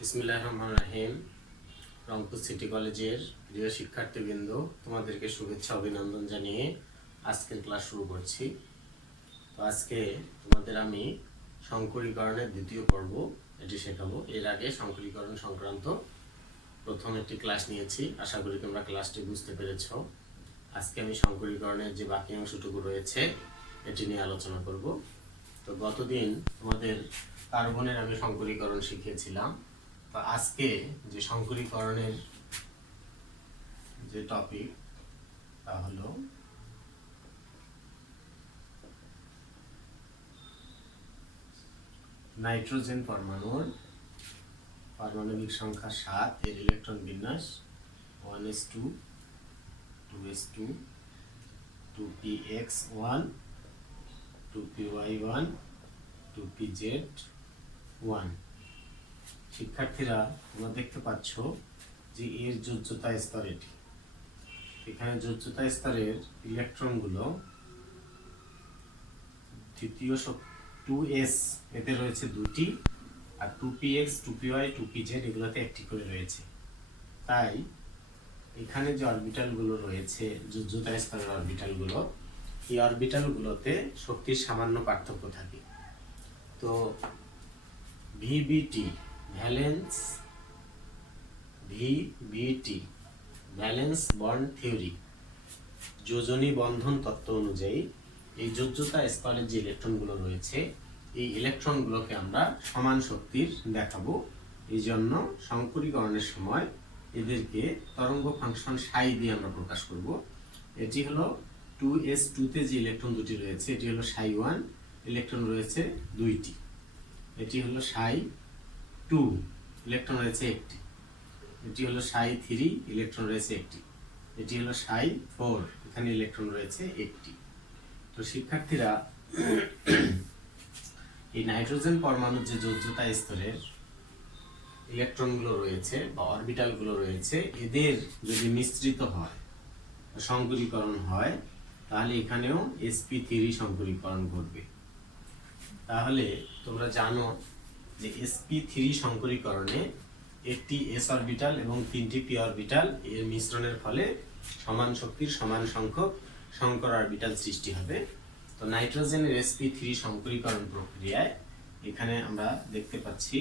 বিসমিল্লাহির রহমানির রহিম। রংপুর সিটি কলেজের প্রিয় শিক্ষার্থীবৃন্দ, তোমাদেরকে শুভেচ্ছা অভিনন্দন জানিয়ে আজকের ক্লাস শুরু করছি। তো আজকে তোমাদের আমি সংকরীকরণের দ্বিতীয় পর্ব এটি শেখাবো। এর আগে সংকরীকরণ সংক্রান্ত প্রথম একটি ক্লাস নিয়েছি, আশা করি তোমরা ক্লাসটি বুঝতে পেরেছ। আজকে আমি সংকরীকরণের যে বাকি অংশটুকু রয়েছে এটি নিয়ে আলোচনা করব। তো গতদিন তোমাদের কার্বনের আমি সংকরীকরণ শিখিয়েছিলাম। তো আজকে যে সংকরীকরণের যে টপিক তা হলো নাইট্রোজেন পরমাণুর পারমাণবিক সংখ্যা 7, এর ইলেকট্রন বিন্যাস 1s2 2s2 2px1 2py1 2pz1। শিক্ষার্থীরা তোমরা দেখতে পাচ্ছ যে এর যোজ্যতা স্তর এটি। এখানে যোজ্যতা স্তরের ইলেকট্রনগুলো তৃতীয় 2s এতে রয়েছে দুটি, আর 2px 2py 2pz এগুলোতে একটি করে রয়েছে। তাই এখানে যে অরবিটালগুলো রয়েছে যোজ্যতা স্তরের অরবিটালগুলো, এই অরবিটালগুলোতে শক্তির সামান্য পার্থক্য থাকে। তো ভিবিটি ভ্যালেন্স বন্ড থিওরি, যোজনী বন্ধন তত্ত্ব অনুযায়ী এই যোজ্যতা স্তরের যে ইলেকট্রনগুলো রয়েছে এই ইলেকট্রনগুলোকে আমরা সমান শক্তির দেখাবো। এই জন্য সংকরীকরণের সময় এদেরকে তরঙ্গ ফাংশন সাই দিয়ে আমরা প্রকাশ করব। এটি হলো 2s2 তে যে ইলেকট্রন দুটি রয়েছে এটি হলো সাই 1, ইলেকট্রন রয়েছে দুইটি। এটি হলো সাই 2, ইলেকট্রন রয়েছে একটি। এটি হলো সাই 3, ইলেকট্রন রয়েছে একটি। এটি হলো সাই 4, এখানে ইলেকট্রন রয়েছে একটি। তো শিক্ষার্থীরা, এই নাইট্রোজেন পরমাণুর যে যোজ্যতা স্তরের ইলেকট্রনগুলো রয়েছে বা অরবিটালগুলো রয়েছে, এদের যদি মিশ্রিত হয়, সংকরীকরণ হয়, তাহলে এখানেও sp3 সংকরীকরণ ঘটবে। তাহলে তোমরা জানো যে sp3 সংকরীকরণে একটি s অরবিটাল এবং 3টি p অরবিটাল এর মিশ্রণের ফলে সমান শক্তির সমান সংখ্যক সংকর অরবিটাল সৃষ্টি হবে। তো নাইট্রোজেনের sp3 সংকরীকরণ প্রক্রিয়ায় এখানে আমরা দেখতে পাচ্ছি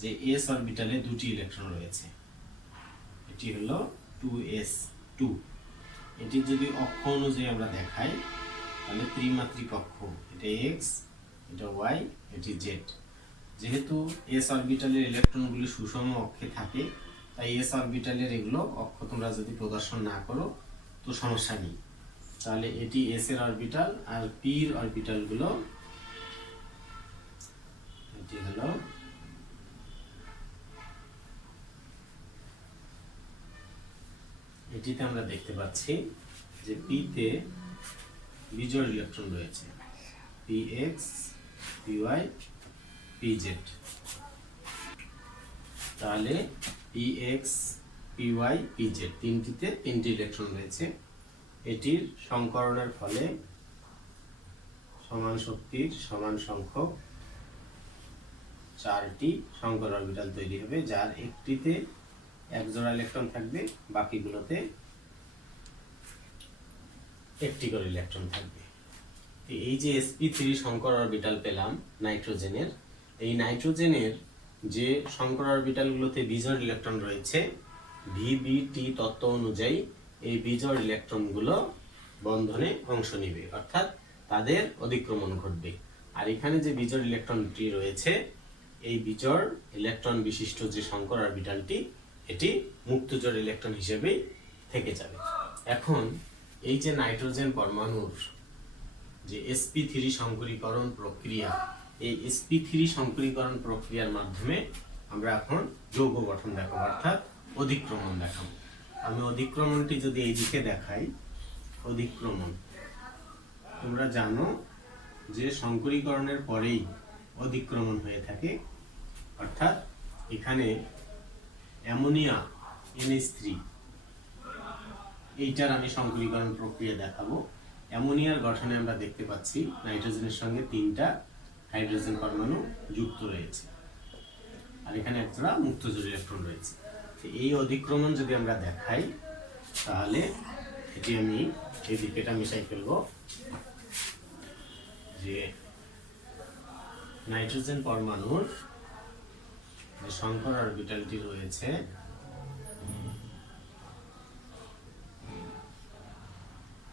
যে s অরবিটালে দুটি ইলেকট্রন রয়েছে। এটি হলো 2s2। এটি যদি অক্ষ অনুযায়ী আমরা দেখাই তাহলে ত্রিমাত্রিক অক্ষ, এটা x, এটা y, এটি z। যেহেতু s অরবিটালের ইলেকট্রনগুলি সুষম অক্ষে থাকে, তাই s অরবিটালের এগুলো অক্ষ তোমরা যদি প্রদর্শন না করো তো সমস্যা নেই। তাহলে এটি s এর অরবিটাল, আর p এর অরবিটালগুলো এটি হলো এটিতে আমরা দেখতে পাচ্ছি যে p তে বিজোড় ইলেকট্রন রয়েছে px py pz। তাহলে px py pz তিনটিতে তিনটি ইলেকট্রন রয়েছে। এটির সংকরণের ফলে সমান শক্তির সমান সংখ্যক 4টি সংকর অরবিটাল তৈরি হবে, যার একটিতে এক জোড়া ইলেকট্রন থাকবে, বাকিগুলোতে একটি করে ইলেকট্রন থাকবে। এই যে sp3 সংকর অরবিটাল পেলাম নাইট্রোজেনের, এই নাইট্রোজেনের যে সংকর অরবিটালগুলোতে বিজোড় ইলেকট্রন রয়েছে, ভিবিটি তত্ত্ব অনুযায়ী এই বিজোড় ইলেকট্রনগুলো বন্ধনে অংশ নেবে, অর্থাৎ তাদের অধিক্রমণ ঘটবে। আর এখানে যে বিজোড় ইলেকট্রনটি রয়েছে, এই বিজোড় ইলেকট্রন বিশিষ্ট যে সংকর অরবিটালটি এটি মুক্তজোড় ইলেকট্রন হিসেবেই থেকে যাবে। এখন এই যে নাইট্রোজেন পরমাণুর যে sp3 সংকরীকরণ প্রক্রিয়া, এই sp3 সংকরীকরণ প্রক্রিয়ার মাধ্যমে আমরা এখন যৌগ গঠন দেখাবো, অর্থাৎ অধিক্রমণ দেখাবো। আমি অধিক্রমণটি যদি এই দিকে দেখাই, অধিক্রমণ তোমরা জানো যে সংকরীকরণের পরেই অধিক্রমণ হয়ে থাকে, অর্থাৎ এখানে অ্যামোনিয়া NH3, এইটার আমি সংকরীকরণ প্রক্রিয়া দেখাবো। অ্যামোনিয়ার গঠনে আমরা দেখতে পাচ্ছি নাইট্রোজেনের সঙ্গে 3টা হাইড্রোজেন পরমাণু যুক্ত রয়েছে। আর এখানে এক জোড়া মুক্ত জোড় ইলেকট্রন রয়েছে। এই অধিক্রমণ যদি আমরা দেখাই তাহলে এটি আমি এই দিকেটা মিশাই ফেলবো, যে নাইট্রোজেন পরমাণুর যে সংকর অরবিটালটি রয়েছে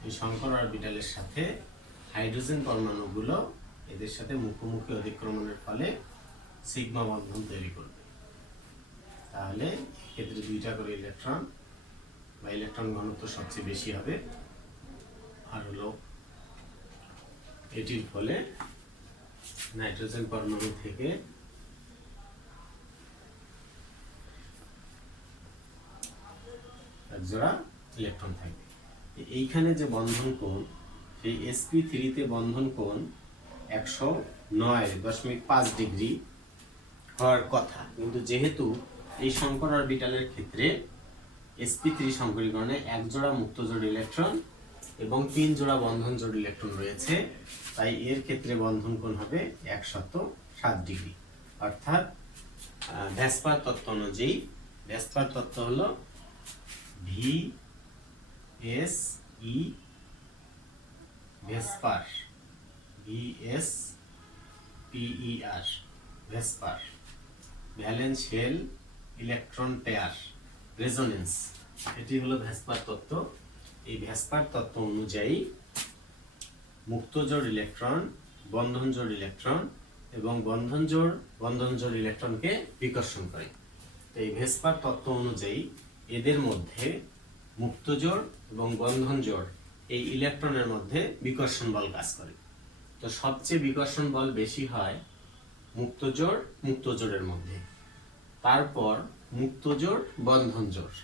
এই সংকর অরবিটালের সাথে হাইড্রোজেন পরমাণুগুলো এদের সাথে মুখোমুখি অধিক্রমণের ফলে সিগমা বন্ধন তৈরি করবে। তাহলে এক্ষেত্রে দুইটা করে ইলেকট্রন বা ইলেকট্রন ঘনত্ব সবচেয়ে বেশি হবে, আর হলো এটির ফলে নাইট্রোজেন পরমাণু থেকে এক জোড়া ইলেকট্রন থাকবে। এইখানে যে বন্ধন কোণ, সেই sp3 তে বন্ধন কোণ 109.5 ডিগ্রি হওয়ার কথা, কিন্তু যেহেতু এই সংকর অরবিটালের ক্ষেত্রে sp3 সংকরীকরণে এক জোড়া মুক্ত জোড় ইলেকট্রন এবং 3 জোড়া বন্ধন জোড় ইলেকট্রন রয়েছে, তাই এর ক্ষেত্রে বন্ধন কোণ হবে 107 ডিগ্রি। অর্থাৎ ভ্যাসপার তত্ত্ব অনুযায়ী, ভ্যাসপার তত্ত্ব হলো VSE VSEPR, VSPER VSEPR, valence shell electron pair resonance, এটি হলো ভ্যাসপার তত্ত্ব। এই ভ্যাসপার তত্ত্ব অনুযায়ী মুক্ত জোড় ইলেকট্রন, বন্ধন জোড় ইলেকট্রন এবং বন্ধন জোড় ইলেকট্রনকে বিকর্ষণ করে। তো এই ভ্যাসপার তত্ত্ব অনুযায়ী এদের মধ্যে মুক্ত জোড় এবং বন্ধন জোড় এই ইলেকট্রনের মধ্যে বিকর্ষণ বল কাজ করে। তো সবচেয়ে বিকর্ষণ বল বেশি হয় মুক্ত জোড়ের মধ্যে, তারপর মুক্ত জোড় বন্ধন জোড়,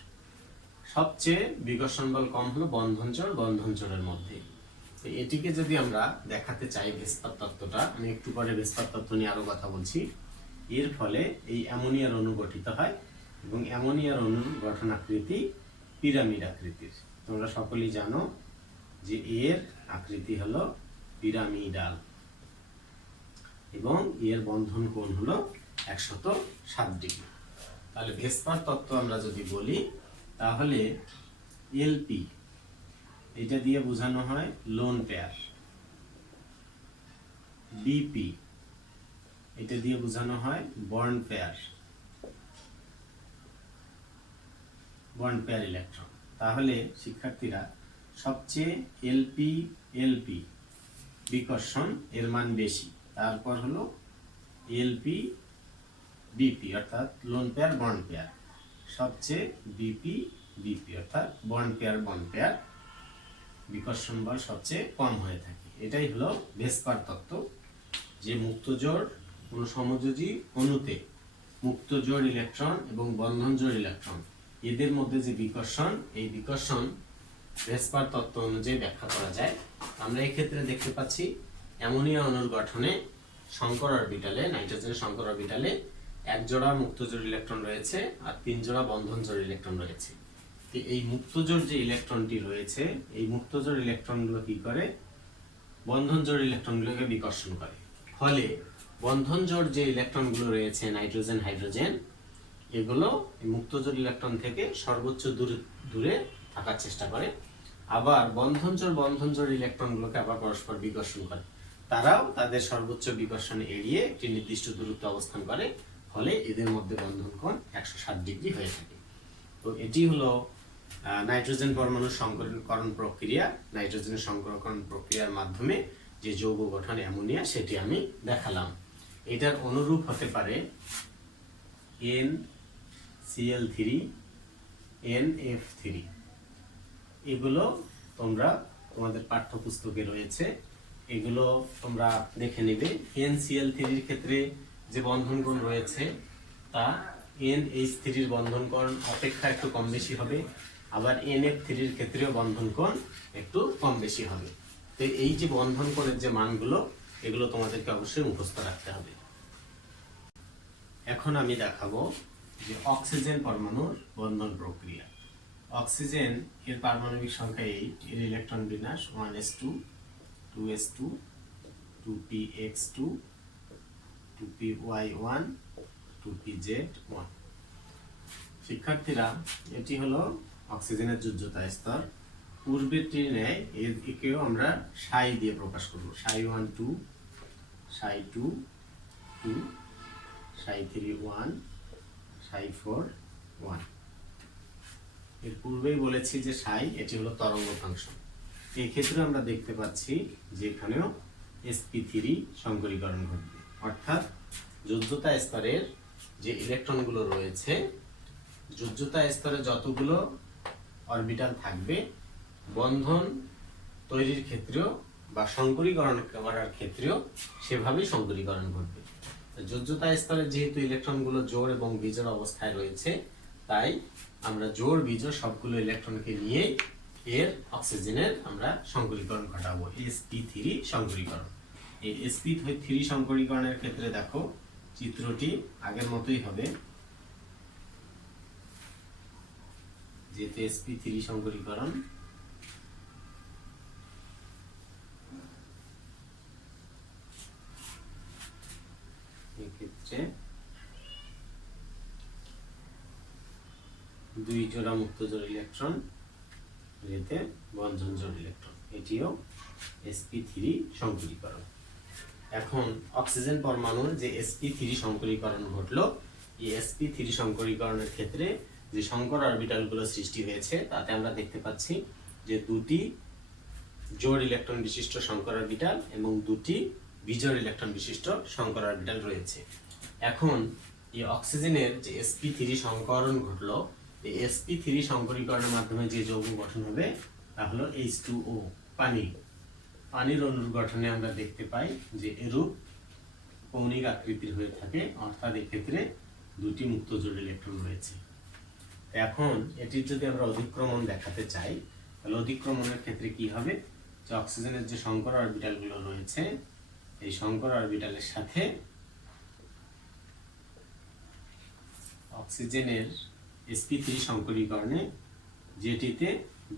সবচেয়ে বিকর্ষণ বল কম হলো বন্ধন জোড়ের মধ্যে। তো এটিকে যদি আমরা দেখাতে চাই ভ্যাসপার তত্ত্বটা, আমি একটু পরে ভ্যাসপার তত্ত্ব নিয়ে আরো কথা বলছি। এর ফলে এই অ্যামোনিয়ার অণু গঠিত হয় এবং অ্যামোনিয়ার অণুর গঠন আকৃতি পিরামিড আকৃতির। তোমরা সকলেই জানো যে এর আকৃতি হলো পিরামিডাল এবং এর বন্ধন কোণ হলো 107 ডিগ্রি। তাহলে ভ্যাসপার তত্ত্ব আমরা যদি বলি তাহলে এলপি এটা দিয়ে বোঝানো হয় লোন পেয়ার, বিপি এটা দিয়ে বোঝানো হয় বন্ড পেয়ার ইলেকট্রন। তাহলে শিক্ষার্থীরা সবচেয়ে এলপি বিকর্ষণ এর মান বেশি, তারপর হলো এলপি বিপি অর্থাৎ লোন পেয়ার বন্ড পেয়ার, সবচেয়ে বিপি অর্থাৎ বন্ড পেয়ার বিকর্ষণ বল সবচেয়ে কম হয়ে থাকে। এটাই হলো ভ্যাসপার তত্ত্ব, যে মুক্ত জোড় কোনো সমযোজী অণুতে মুক্ত জোড় ইলেকট্রন এবং বন্ধন জোড় ইলেকট্রন এদের মধ্যে যে বিকর্ষণ, এই বিকর্ষণ ভ্যাসপার তত্ত্ব অনুযায়ী ব্যাখ্যা করা যায়। আমরা এই ক্ষেত্রে দেখতে পাচ্ছি অ্যামোনিয়া অণুর গঠনে সংকর অরবিটালে, নাইট্রোজেন সংকর অরবিটালে এক জোড়া মুক্ত জোড় ইলেকট্রন রয়েছে আর 3 জোড়া বন্ধন জোড় ইলেকট্রন রয়েছে। এই মুক্ত জোড় যে ইলেকট্রনটি রয়েছে, এই মুক্ত জোড় ইলেকট্রনগুলো কি করে, বন্ধন জোড় ইলেকট্রনগুলোকে বিকর্ষণ করে। ফলে বন্ধন জোড় যে ইলেকট্রনগুলো রয়েছে নাইট্রোজেন হাইড্রোজেন, এগুলো মুক্ত জোড় ইলেকট্রন থেকে সর্বোচ্চ দূরে থাকার চেষ্টা করে। আবার বন্ধন জোড় ইলেকট্রনগুলোকে আবার পরস্পর বিকর্ষণ করে, তারাও তাদের সর্বোচ্চ বিকর্ষণ এড়িয়ে একটি নির্দিষ্ট দূরত্বে অবস্থান করে, ফলে এদের মধ্যে বন্ধন কোণ 107 ডিগ্রি হয়ে থাকে। তো এটি হলো নাইট্রোজেন পরমাণুর সংকরণ প্রক্রিয়া। নাইট্রোজেনের সংকরণ প্রক্রিয়ার মাধ্যমে যে যৌগ গঠন অ্যামোনিয়া, সেটি আমি দেখালাম। এটার অনুরূপ হতে পারে NCl3, NF3, এগুলো তোমাদের পাঠ্যপুস্তকে রয়েছে, এগুলো তোমরা দেখে নেবে। NCl3 এর ক্ষেত্রে যে বন্ধন কোণ রয়েছে তা NH3 এর বন্ধন কোণ অপেক্ষা একটু কম বেশি হবে, আবার NF3 এর ক্ষেত্রেও বন্ধন কোণ একটু কম বেশি হবে। তো এই যে বন্ধন কোণের যে মানগুলো, এগুলো তোমাদেরকে অবশ্যই মুখস্থ রাখতে হবে। এখন আমি দেখাবো যে অক্সিজেন পরমাণুর বন্ধন প্রক্রিয়া। অক্সিজেন এর পারমাণবিক সংখ্যা 8, এর ইলেকট্রন বিন্যাস 1s2, 2s2, 2px2, 2py1, 2pz1। শিক্ষার্থীরা, এটি হলো অক্সিজেনের যোজ্যতা স্তর। পূর্বেরটির ন্যায় একেও আমরা সাই দিয়ে প্রকাশ করব। সাই 1 2, সাই 2 2, সাই 3 1, সাই 4 1। এর পূর্বেই বলেছি যে সাই এটি হলো তরঙ্গ ফাংশন। এই ক্ষেত্রে আমরা দেখতে পাচ্ছি যে এখানেও sp3 সংকরীকরণ ঘটবে, অর্থাৎ যোজ্যতা স্তরের যে ইলেকট্রনগুলো রয়েছে, যোজ্যতা স্তরে যতগুলো অরবিটাল থাকবে, বন্ধন তৈরির ক্ষেত্রেও বা সংকরীকরণ করার ক্ষেত্রেও সেভাবেই সংকরীকরণ ঘটবে। যোজ্যতা স্তরে যেহেতু ইলেকট্রনগুলো জোড় এবং বিজোড় অবস্থায় রয়েছে, তাই আমরা জোড় বিজোড় সবগুলো ইলেকট্রনকে নিয়ে এর অক্সিজেনের আমরা সংকরীকরণ ঘটাবো, sp3 সংকরীকরণ। এই sp3 সংকরীকরণের ক্ষেত্রে দেখো চিত্রটি আগের মতোই হবে, যেহেতু sp3 সংকরীকরণ। এক্ষেত্রে দুই জোড়া মুক্ত জোড় ইলেকট্রন, এতে বন্ধন জোড় ইলেকট্রন, এটিও sp3 সংকরীকরণ। এখন অক্সিজেন পরমাণুর যে sp3 সংকরীকরণ ঘটলো, এই sp3 সংকরীকরণের ক্ষেত্রে যে সংকর অরবিটালগুলো সৃষ্টি হয়েছে, তাতে আমরা দেখতে পাচ্ছি যে দুটি জোড় ইলেকট্রন বিশিষ্ট সংকর অরবিটাল এবং দুটি বিজোড় ইলেকট্রন বিশিষ্ট সংকর অরবিটাল রয়েছে। এখন এই অক্সিজেনের যে sp3 সংকরণ ঘটলো, এই sp3 সংকরীকরণের মাধ্যমে যে যৌগ গঠন হবে তা হলো H2O, পানি। পানির অণুর গঠনে আমরা দেখতে পাই যে এরূপ কৌণিক আকৃতির হয়ে থাকে, অর্থাৎ এক্ষেত্রে দুটি মুক্ত জোড় ইলেকট্রন রয়েছে। এখন এটির যদি আমরা অধিক্রমণ দেখাতে চাই, তাহলে অধিক্রমণের ক্ষেত্রে কি হবে, যে অক্সিজেনের যে সংকর অরবিটালগুলো রয়েছে, এই সংকর অরবিটালের সাথে অক্সিজেনের sp3 সংকরীকরণে যেটিতে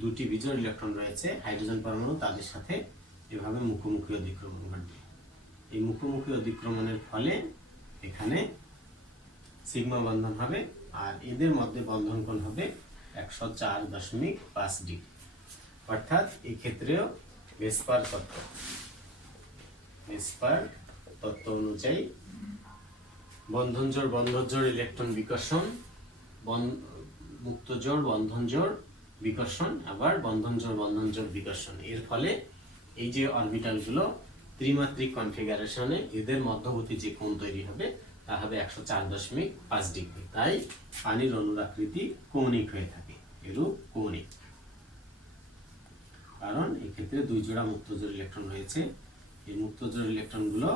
দুটি বিজোড় ইলেকট্রন রয়েছে, হাইড্রোজেন পরমাণু, তাদের সাথে এভাবে মুখোমুখি অধিক্রমণ ঘটবে। এই মুখোমুখি অধিক্রমণের ফলে এখানে সিগমা বন্ধন হবে, আর এদের মধ্যে বন্ধন কোণ হবে 104.5 ডিগ্রি। অর্থাৎ এই ক্ষেত্রেও ভেস্পার তত্ত্ব অনুযায়ী বন্ধন জোড় ইলেকট্রন বিকর্ষণ, মুক্ত জোড় বন্ধন জোড় বিকর্ষণ, আবার বন্ধন জোড় বিকর্ষণ, এর ফলে এই যে অরবিটালগুলো ত্রিমাত্রিক কনফিগারেশনে এদের মধ্যবর্তী যে কোণ তৈরি হবে তা হবে 104.5 ডিগ্রি। তাই পানির অণুর আকৃতি কৌণিক হয়ে থাকে, এরূপ কৌণিক, কারণ এক্ষেত্রে দুই জোড়া মুক্ত জোড় ইলেকট্রন রয়েছে। এই মুক্ত জোড় ইলেকট্রনগুলো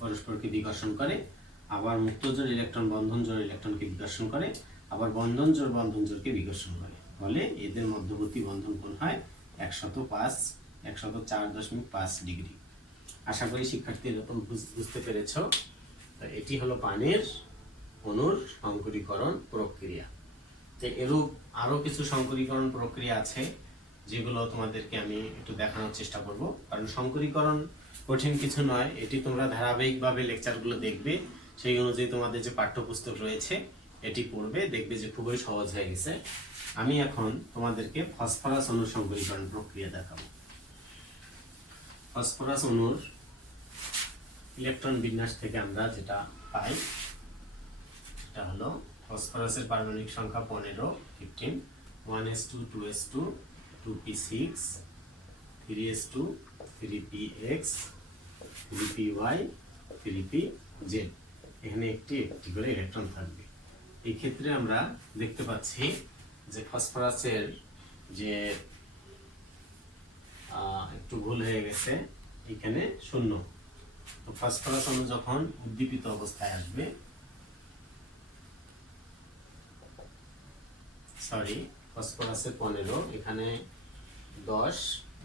পরস্পরকে বিকর্ষণ করে, আবার মুক্ত জোড় ইলেকট্রন বন্ধন জোড় ইলেকট্রনকে বিকর্ষণ করে, আবার বন্ধন জোড়কে বিকর্ষণ করে, ফলে এদের মধ্যবর্তী বন্ধন কোণ হয় 104.5 ডিগ্রি। আশা করি শিক্ষার্থী এরকম বুঝতে পেরেছ। তো এটি হলো পানির অণুর সংকরীকরণ প্রক্রিয়া। তো এরূপ আরো কিছু সংকরীকরণ প্রক্রিয়া আছে, যেগুলো তোমাদেরকে আমি একটু দেখানোর চেষ্টা করব, কারণ সংকরীকরণ কঠিন কিছু নয়। এটি তোমরা ধারাবাহিকভাবে লেকচারগুলো দেখবে, সেই অনুযায়ী তোমাদের যে পাঠ্যপুস্তক রয়েছে এটি পড়বে, দেখবে যে খুবই সহজ হয়ে গেছে। আমি এখন তোমাদেরকে ফসফরাস অণুর সংকরীকরণ প্রক্রিয়া দেখাবো। ফসফরাস অণুর ইলেকট্রন বিন্যাস থেকে আমরা যেটা পাই, এটা হলো ফসফরাসের পারমাণবিক সংখ্যা 15 1s2 2s2 2p6 3s2 3px 3py 3pz, এখানে একটি করে ইলেকট্রন থাকবে। এই ক্ষেত্রে আমরা দেখতে পাচ্ছি যে ফসফরাসের যে একটু ভুল হয়ে গেছে, এখানে 0। তো ফসফরাস অণু যখন উদ্দীপিত অবস্থায় আসবে, ফসফরাসের 15, এখানে 10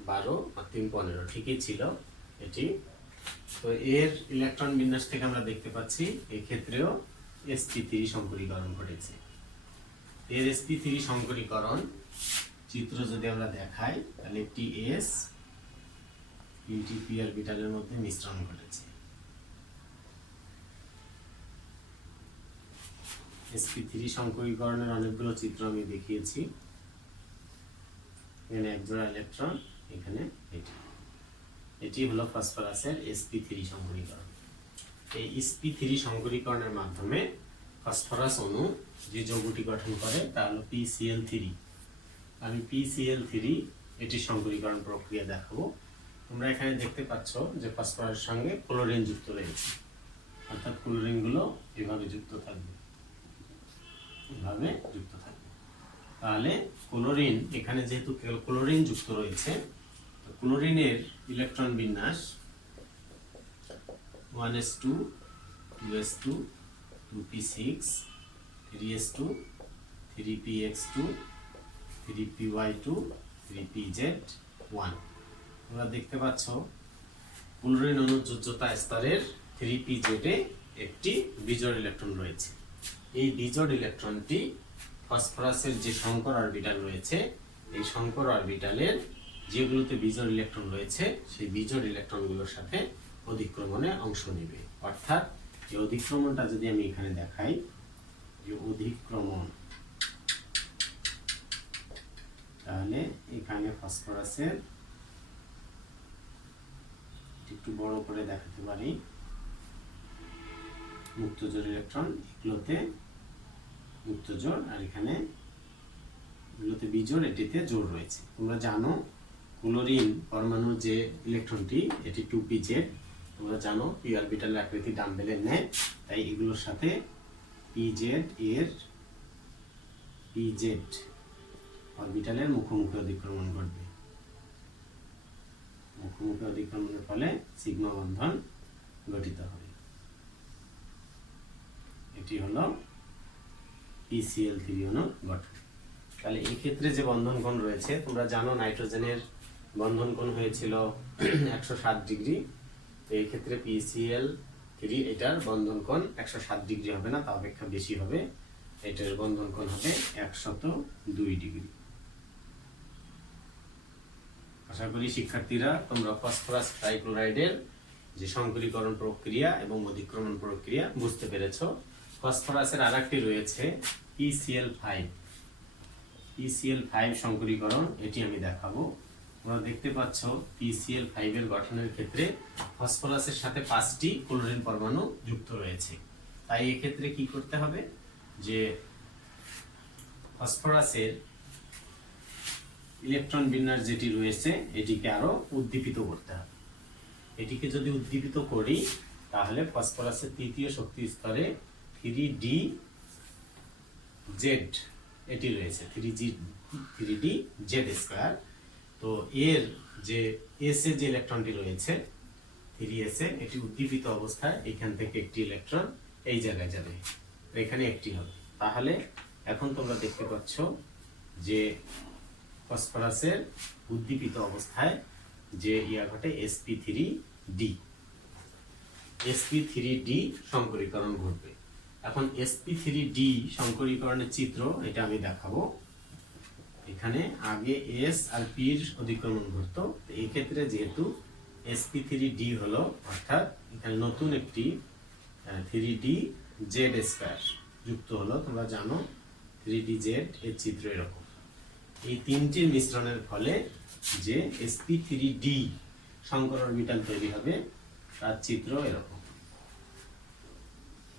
12 আর 3 15 ঠিকই ছিল এটি। তো এর ইলেকট্রন বিন্যাস থেকে আমরা দেখতে পাচ্ছি এই ক্ষেত্রেও sp3 সংকরীকরণ ঘটেছে। এর sp3 সংকরীকরণ চিত্র যদি আমরা দেখাই, তাহলে একটি s 3টি p অরবিটালের মধ্যে মিশ্রণ ঘটেছে। sp3 সংকরীকরণের অনেকগুলো চিত্র আমি দেখিয়েছি। এখানে এক জোড়া ইলেকট্রন, এখানে এটি হলো ফসফরাসের sp3 সংকরীকরণ। এই sp3 সংকরীকরণের মাধ্যমে ফসফরাস অণু যে যৌগটি গঠন করে তা হলো PCl3। আমি PCl3 এটির সংকরীকরণ প্রক্রিয়া দেখাবো। তোমরা এখানে দেখতে পাচ্ছ যে ফসফরাসের সঙ্গে ক্লোরিন যুক্ত রয়েছে, অর্থাৎ ক্লোরিন গুলো এভাবে যুক্ত থাকবে, এভাবে যুক্ত থাকবে। তাহলে ক্লোরিন, এখানে যেহেতু ক্লোরিন যুক্ত রয়েছে, তো ক্লোরিনের ইলেকট্রন বিন্যাস 1s2 2s2 2p6 3s2 3px2 3py2 3pz1। তোমরা দেখতে পাচ্ছ ক্লোরিন অণুর যোজ্যতা স্তরের 3pz এ একটি বিজোড় ইলেকট্রন রয়েছে। এই বিজোড় ইলেকট্রনটি ফসফরাসের যে সংকর অরবিটাল রয়েছে, এই সংকর অরবিটালের যেগুলোতে বিজোড় ইলেকট্রন রয়েছে সেই বিজোড় ইলেকট্রনগুলোর সাথে অধিক্রমণে অংশ নেবে। অর্থাৎ এই অধিক্রমণটা যদি আমি এখানে দেখাই, যে অধিক্রমণ, তাহলে এখানে ফসফরাসের একটু বড় করে দেখাতে পারি, মুক্তজোড় ইলেকট্রন, এগুলোতে মুক্তজোড়, আর এখানে এগুলোতে বিজোড়, এটিতে জোড় রয়েছে। তোমরা জানো ক্লোরিন পরমাণুর যে ইলেকট্রনটি, এটি 2pz। তোমরা জানো পি অরবিটালের আকৃতি ডাম্বেলের ন্যায়, তাই এগুলোর সাথে pz এর pz অরবিটালের মুখোমুখি অধিক্রমণ ঘটবে। মুখোমুখি অধিক্রমণের ফলে সিগমা বন্ধন গঠিত হবে। এটি হলো PCl3 অণুর গঠন। তাহলে এই ক্ষেত্রে যে বন্ধন কোণ রয়েছে, তোমরা জানো নাইট্রোজেনের বন্ধন কোণ হয়েছিল 107 ডিগ্রি। তো এই ক্ষেত্রে PCl3 এটার বন্ধন কোণ 107 ডিগ্রি হবে না, তা অপেক্ষা বেশি হবে। এটার বন্ধন কোণ হবে 102 ডিগ্রি। আশা করি শিক্ষার্থীরা তোমরা ফসফরাস ট্রাইক্লোরাইডের যে সংকরীকরণ প্রক্রিয়া এবং অধিক্রমণ প্রক্রিয়া বুঝতে পেরেছো। ফসফরাসের আরেকটি রয়েছে PCl5। PCl5 সংকরীকরণ, এটি আমি দেখাবো। তোমরা দেখতে পাচ্ছ PCl5 এর গঠনের ক্ষেত্রে ফসফরাসের সাথে 5টি ক্লোরিন পরমাণু যুক্ত রয়েছে। তাই এক্ষেত্রে কি করতে হবে, যে ফসফরাসের ইলেকট্রন বিন্যাস যেটি রয়েছে এটিকে আরো উদ্দীপিত করতে হবে। এটিকে যদি উদ্দীপিত করি, তাহলে ফসফরাসের তৃতীয় শক্তি স্তরে 3dz এটি রয়েছে, 3dz²। তো এর যে s এ যে ইলেকট্রনটি রয়েছে 3s এ, এটি উদ্দীপিত অবস্থায় এখান থেকে একটি ইলেকট্রন এই জায়গায় যাবে, এখানে একটি হবে। তাহলে এখন তোমরা দেখতে পাচ্ছ যে ফসফরাসের উদ্দীপিত অবস্থায় যে ঘটে sp3d সংকরীকরণ ঘটবে। এখন sp3d সংকরীকরণের চিত্র এটা আমি দেখাবো। এখানে আগে s আর p এর অধিক্রমণ ঘটতো, এই ক্ষেত্রে যেহেতু sp3d হলো, অর্থাৎ এখানে নতুন একটি 3dz² যুক্ত হলো। তোমরা জানো 3dz এর চিত্র এরকম। এই তিনটির মিশ্রণের ফলে যে sp3d সংকর অরবিটাল তৈরি হবে, তার চিত্র এরকম।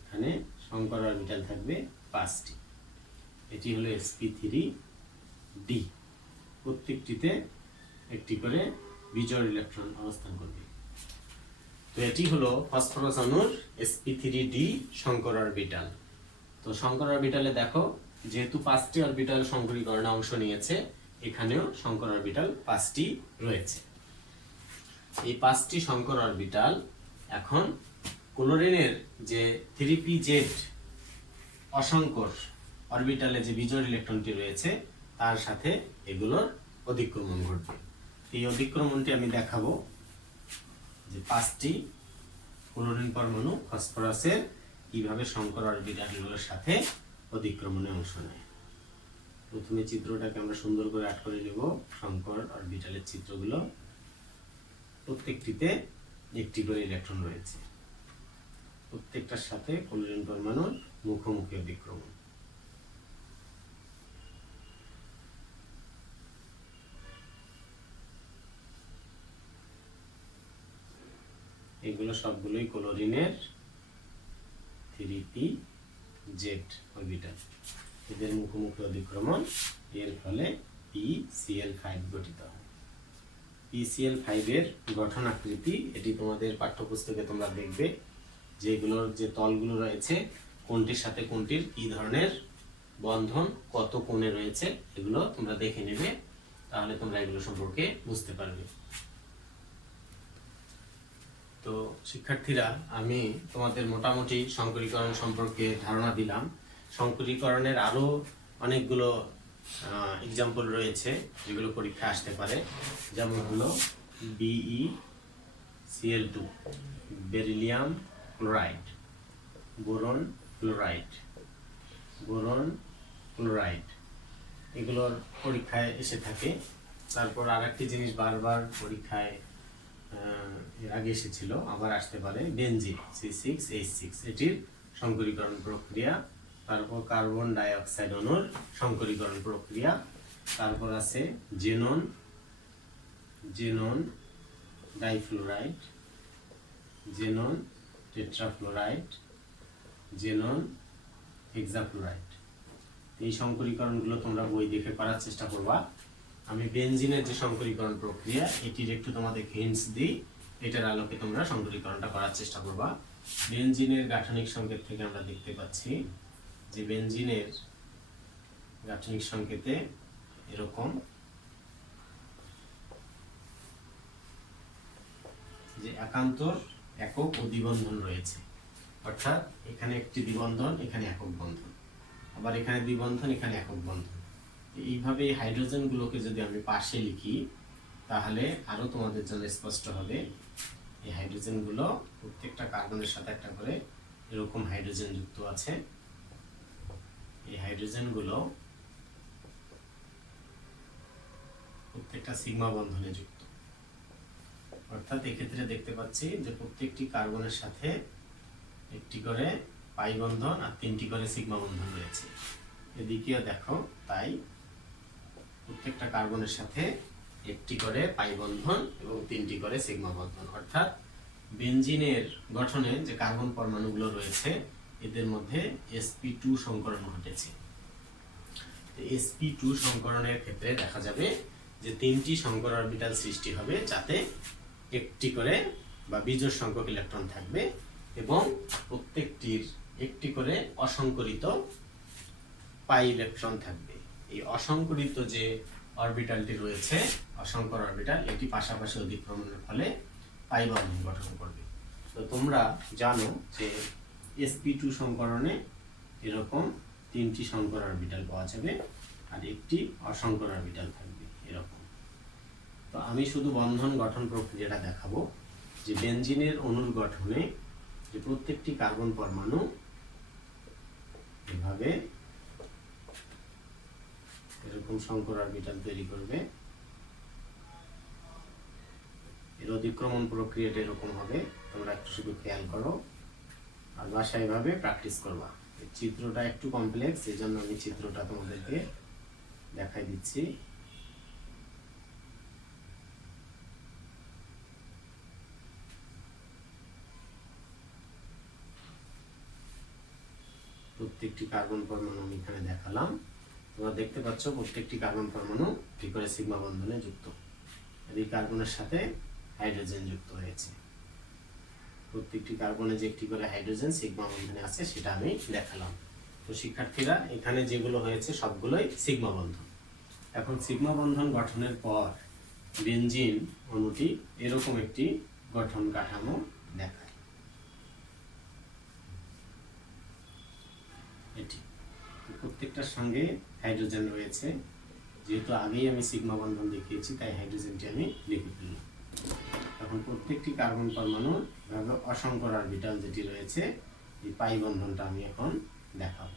এখানে সংকর অরবিটাল থাকবে 5টি। এটি হলো sp3d, প্রত্যেকটিতে একটি করে বিজোড় ইলেকট্রন অবস্থান করবে। তো এটি হলো ফসফরাস অণুর sp3d সংকর অরবিটাল। তো সংকর অরবিটালে দেখো, যেহেতু 5টি অরবিটাল সংকরীকরণে অংশ নিয়েছে, এখানেও সংকর অরবিটাল 5টি রয়েছে। এই 5টি সংকর অরবিটাল এখন ক্লোরিনের যে 3pz অসংকর অরবিটালে যে বিজোড় ইলেকট্রনটি রয়েছে তার সাথে এগুলোর অধিক্রমণ ঘটবে। এই অধিক্রমণটি আমি দেখাবো, যে 5টি ক্লোরিন পরমাণু ফসফরাসের কিভাবে সংকর অরবিটালগুলোর সাথে অধিক্রমণে অংশ নেয়। প্রথমে চিত্রটাকে আমরা সুন্দর করে আট করে নেব। সংকর অরবিটালের চিত্রগুলো, প্রত্যেকটিতে একটি করে ইলেকট্রন রয়েছে, প্রত্যেকটার সাথে ক্লোরিন পরমাণুর মুখোমুখি অধিক্রমণ। এগুলো সবগুলোই ক্লোরিনের 3p-Z অরবিটাল। এদের মুখোমুখি অধিক্রমণ, এর ফলে PCl5 গঠিত হয়। PCl5 এর গঠন আকৃতি এটি তোমাদের পাঠ্যপুস্তকে তোমরা দেখবে, যেগুলোর যে তলগুলো রয়েছে কোনটির সাথে কোনটির কি ধরনের বন্ধন কত কোণে রয়েছে এগুলো তোমরা দেখে নেবে, তাহলে তোমরা এগুলো সম্পর্কে বুঝতে পারবে। তো শিক্ষার্থীরা, আমি তোমাদের মোটামুটি সংকরীকরণ সম্পর্কে ধারণা দিলাম। সংকরীকরণের আরো অনেকগুলো এক্সাম্পল রয়েছে যেগুলো পরীক্ষায় আসতে পারে, যেমন হলো BeCl2, beryllium chloride, boron chloride, boron chloride, এগুলোর পরীক্ষায় এসে থাকে। তারপর আরেকটি জিনিস বারবার পরীক্ষায় এর আগে এসেছিল, আবার আসতে পারে, বেনজিন C6H6, এটির সংকরীকরণ প্রক্রিয়া। তারপর কার্বন ডাই অক্সাইড অণুর সংকরীকরণ প্রক্রিয়া। তারপর আছে xenon, xenon difluoride, xenon টেট্রাফ্লোরাইড, xenon hexafluoride. এই সংকরীকরণগুলো তোমরা বই দেখে করার চেষ্টা করবা। আমি বেনজিনের যে সংকরীকরণ প্রক্রিয়া এটির একটু তোমাদের হিন্টস দিই, এটার আলোকে তোমরা সংকরীকরণটা করার চেষ্টা করবা। বেনজিনের গাঠনিক সংকেত থেকে আমরা দেখতে পাচ্ছি যে বেনজিনের গাঠনিক সংকেতে এরকম যে একান্তর একক ও দ্বিবন্ধন রয়েছে, অর্থাৎ এখানে একটি দ্বিবন্ধন, এখানে একক বন্ধন, আবার এখানে দ্বিবন্ধন, এখানে একক বন্ধন। এইভাবে হাইড্রোজেনগুলোকে যদি আমি পাশে লিখি তাহলে আরো তোমাদের জন্য স্পষ্ট হবে। এই হাইড্রোজেনগুলো প্রত্যেকটা কার্বনের সাথে একটা করে এরকম হাইড্রোজেন যুক্ত আছে। এই হাইড্রোজেনগুলো প্রত্যেকটা সিগমা বন্ধনে যুক্ত, অর্থাৎ এক্ষেত্রে দেখতে পাচ্ছি যে প্রত্যেকটি কার্বনের সাথে একটি করে পাই বন্ধন আর 3টি করে সিগমা বন্ধন রয়েছে। এদিকেও দেখো তাই, প্রত্যেকটা কার্বনের সাথে একটি করে পাই বন্ধন এবং 3টি করে সিগমা বন্ধন, অর্থাৎ বেনজিনের গঠনে যে কার্বন পরমাণুগুলো রয়েছে এদের মধ্যে sp2 সংকরণ ঘটেছে। sp2 সংকরণের ক্ষেত্রে দেখা যাবে যে 3টি সংকর অরবিটাল সৃষ্টি হবে, যাতে একটি করে বা বিজোড় সংখ্যক ইলেকট্রন থাকবে এবং প্রত্যেকটির একটি করে অসংকরিত পাই ইলেকট্রন থাকবে। এই অসংকরিত যে অরবিটালটি রয়েছে, অসংকর অরবিটাল, এটি পাশাপাশি অধিক্রমণের ফলে পাই বন্ধন গঠন করবে। তো তোমরা জানো যে sp2 সংকরণে এরকম 3টি সংকর অরবিটাল পাওয়া যাবে আর একটি অসংকর অরবিটাল থাকবে এরকম। তো আমি শুধু বন্ধন গঠন প্রক্রিয়াটা দেখাবো যে বেনজিনের অণুর গঠনে যে প্রত্যেকটি কার্বন পরমাণু এভাবে এরকম সংকর অরবিটাল তৈরি করবে। এর অধিক্রমণ প্রক্রিয়াটা এরকম হবে, তোমরা একটু শুধু খেয়াল করো আর বাসায় এভাবে প্র্যাকটিস করবা। এই চিত্রটা একটু কমপ্লেক্স, এই জন্য আমি চিত্রটা তোমাদেরকে দেখাই দিচ্ছি। প্রত্যেকটি কার্বন পরমাণু আমি এখানে দেখালাম, তোমরা দেখতে পাচ্ছ প্রত্যেকটি কার্বন পরমাণু একটি করে সিগমা বন্ধনে যুক্ত, এই কার্বনের সাথে হাইড্রোজেন যুক্ত হয়েছে। প্রত্যেকটি কার্বনে যে একটি করে হাইড্রোজেন সিগমা বন্ধনে আছে সেটা আমি দেখালাম। তো শিক্ষার্থীরা, এখানে যেগুলো হয়েছে সবগুলোই সিগমা বন্ধন। এখন সিগমা বন্ধন গঠনের পর বেনজিন অণুটি এরকম একটি গঠন কাঠামো দেখায়। এটি প্রত্যেকটার সঙ্গে হাইড্রোজেন রয়েছে, যেহেতু আগেই আমি সিগমা বন্ধন দেখিয়েছি তাই হাইড্রোজেনটি আমি লিখে ফেললাম। এখন প্রত্যেকটি কার্বন পরমাণুর ভাবে অসংকর অরবিটাল যেটি রয়েছে, এই পাই বন্ধনটা আমি এখন দেখাবো।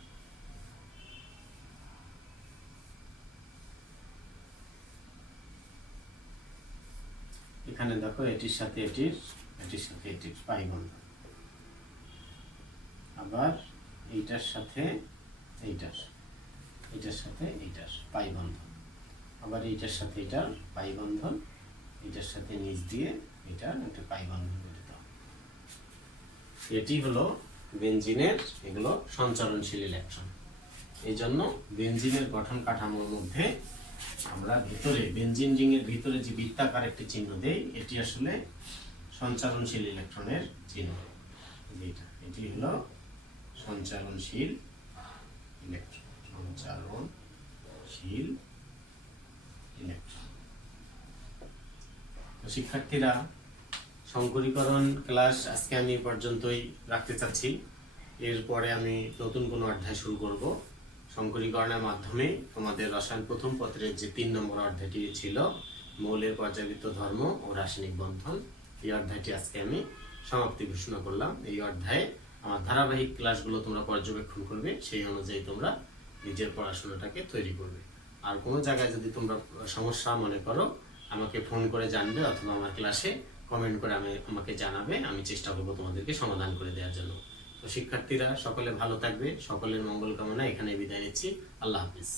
এখানে দেখো এটির সাথে এটির, এটির সাথে এটির পাই বন্ধন, আবার এইটার সাথে এইটার, এটার সাথে এইটার পাই বন্ধন, আবার এইটার সাথে এটার পাই বন্ধন, এটার সাথে নিচ দিয়ে এটার একটা পাই বন্ধন গঠিত। এটি হলো বেনজিনের, এগুলো সঞ্চারণশীল ইলেকট্রন। এই জন্য বেনজিনের গঠন কাঠামোর মধ্যে আমরা ভিতরে বেনজিন রিংয়ের ভিতরে যে বৃত্তাকার একটি চিহ্ন দেই, এটি আসলে সঞ্চারণশীল ইলেকট্রনের চিহ্ন। এটি হলো সঞ্চারণশীল ইলেকট্রন, সঞ্চারণশীল ইলেকট্রন। শিক্ষার্থীরা, সংকরীকরণ ক্লাস আজকে আমি এই পর্যন্তই রাখতে চাচ্ছি। এরপরে আমি নতুন কোনো অধ্যায় শুরু করব। সংকরীকরণের মাধ্যমে তোমাদের রসায়ন প্রথম পত্রের যে 3 নম্বর অধ্যায়টি ছিল, মৌলের পর্যাবৃত্ত ধর্ম ও রাসায়নিক বন্ধন, এই অধ্যায়টি আজকে আমি সমাপ্তি ঘোষণা করলাম। এই অধ্যায়ে আমার ধারাবাহিক ক্লাসগুলো তোমরা পর্যবেক্ষণ করবে, সেই অনুযায়ী তোমরা নিজের পড়াশোনাটাকে তৈরি করবে। আর কোনো জায়গায় যদি তোমরা সমস্যা মনে করো, আমাকে ফোন করে জানবে অথবা আমার ক্লাসে কমেন্ট করে আমাকে জানাবে। আমি চেষ্টা করবো তোমাদেরকে সমাধান করে দেওয়ার জন্য। তো শিক্ষার্থীরা সকলে ভালো থাকবে, সকলের মঙ্গল কামনা এখানে বিদায় নিচ্ছি। আল্লাহ হাফিজ।